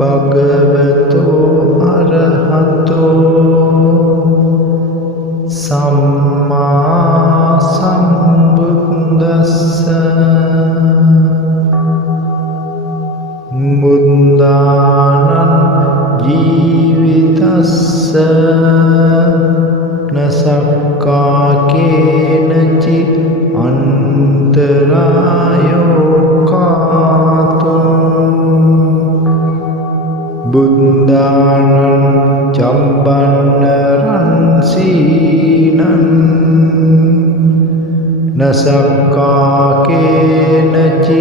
භගවතු අරහතෝ සම්මා සම්බුද්දස්ස බුද්ධානං ජීවිතස්ස නසක්කාකේනචි අන්තරායෝ කාතුං බුද්ධානං චම්බන්න රන්සීනං නසක්කාකේනචි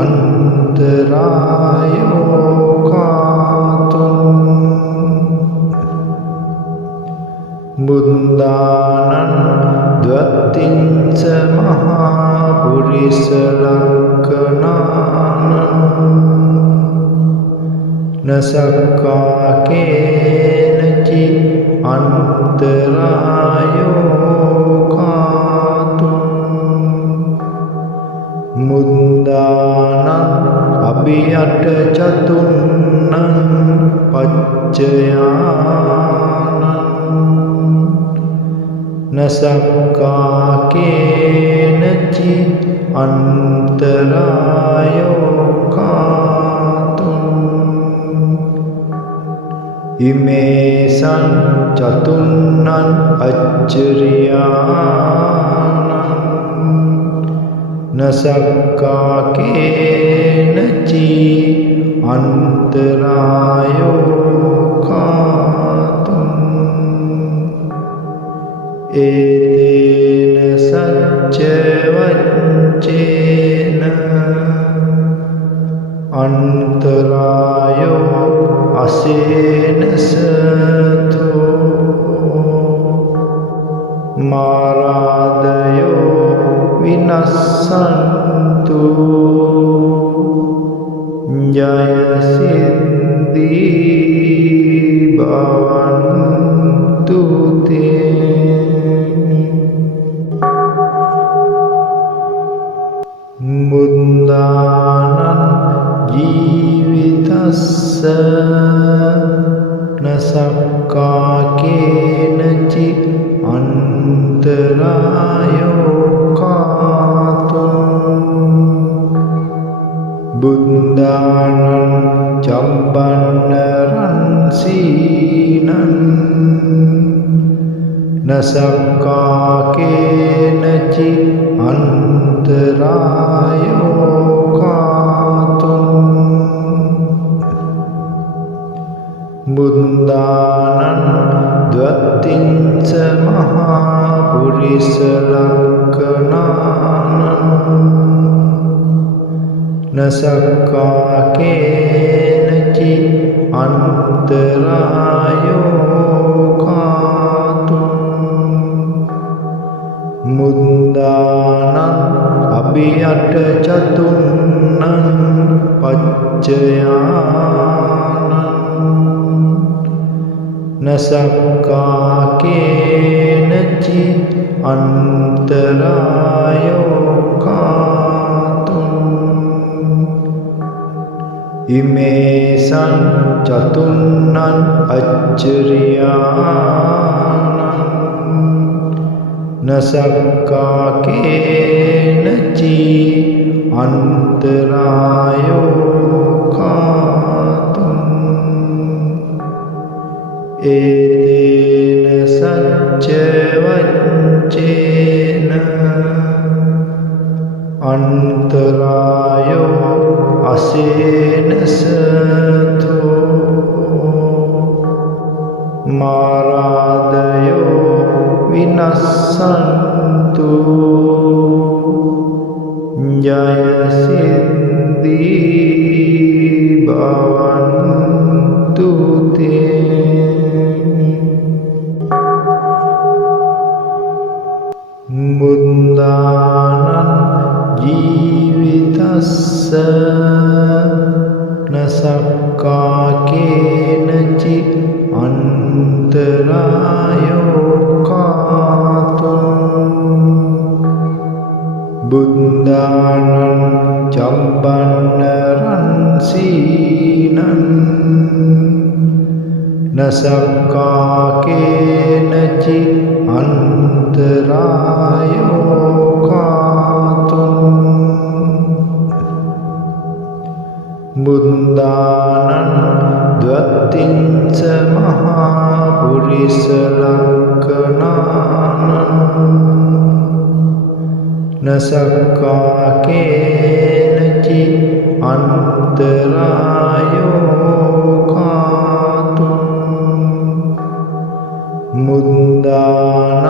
අන්තරායෝ කාතුං බුද්ධානං ද්වත්තිංච මහා පුරිස ලක්ඛනානං නසක්කාකේනචි අන්තරායෝ කාතුං මුද්දානං අභියට චතුන්නං පච්චයානං නසක්කාකේනචි අන්තරායෝ කාතුං ඉමේසං චතුන්නං අච්චරියානං නසක්කාකේනචි අන්තරායෝ කාතුං ඒතේන සච්ච වච්චේන අන්තරායෝ අසේනසතෝ මාරාදයෝ විනස්සන්තු ජය සිද්ධී භවන්තු තේ බුද්ධානං ජීවිතස්ස නසක්කාකේනචි අන්තරායෝ කාතුං බුද්ධානං චම්බන්න රන්සීනං නසක්කාකේනචි අන්තරායෝ කාතුං බුද්ධානං ද්වත්තිංච මහා පුරිස ලක්ඛනානං නසක්කාකේනචි අන්තරායෝ කාතුං මුද්දානං අභියට චතුන්නං පච්චයානං නසක්කාකේනචි අන්තරායෝ කාතුං ඉමේසං චතුන්නං අච්චරියානං නසක්කාකේනචි අන්තරායෝ කාතුං ඒතේන සච්ච වච්චේන අන්තරායෝ අසේනසතෝ මාරාදයෝ විනස්සන්තු ජය සිද්ධී භවන්තු තේ බුද්ධානං ජීවිතස්ස නසක්කාකේනචි අන්තරායෝ කාතුං බුද්ධානං චම්බන්න රන්සීනං නසක්කාකේනචි අන්තරායෝ කාතුන් බුද්ධානං ද්වත්තිංච මහා පුරිස ලක්ඛනානං නසක්කාකේනචි අන්තරායෝ කාතුන් මුද්දානං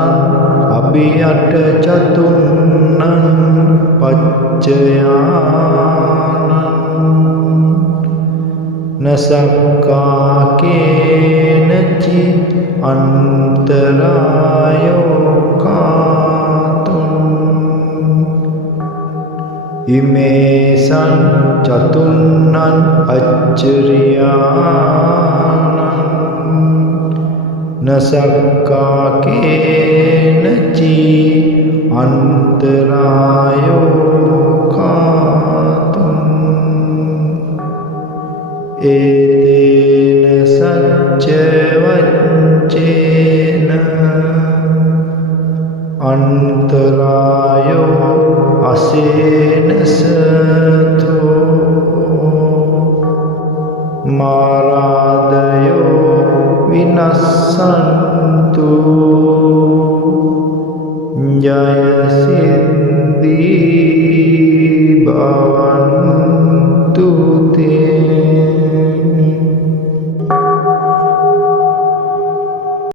අභියට චතුන්නං පච්චයානං නසක්කාකේනචි අන්තරායෝ කාතුන් ඉමේසං චතුන්නං අච්චරියානං නසක්කාකේනචි අන්තරායෝ කාතුන් ඒතේන සච්ච වච්චේන අන්තරායෝ අසේනසතෝ මාරාදයෝ විනස්සං